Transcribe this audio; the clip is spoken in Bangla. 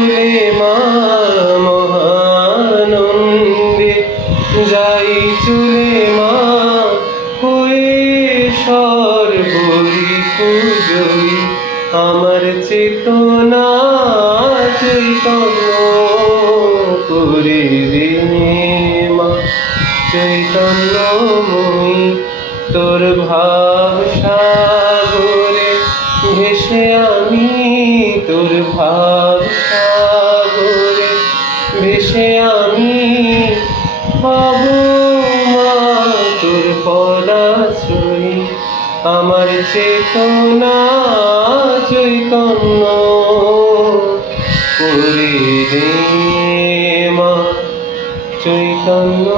চলে মা মহানন্দে, যাই চলে মা হয়ে সর্বরি পূজয়ী। আমার চেতনা চৈতন্য করে দে মা চৈতন্যময়ী। তোর ভাব সাগরে ভেসে আমি, তোর ভাব সাগরে ভেসে আমি হব মা তোর পদাশ্রয়ী। আমার চেতনা চৈতন্য করে দে মা চৈতন্য।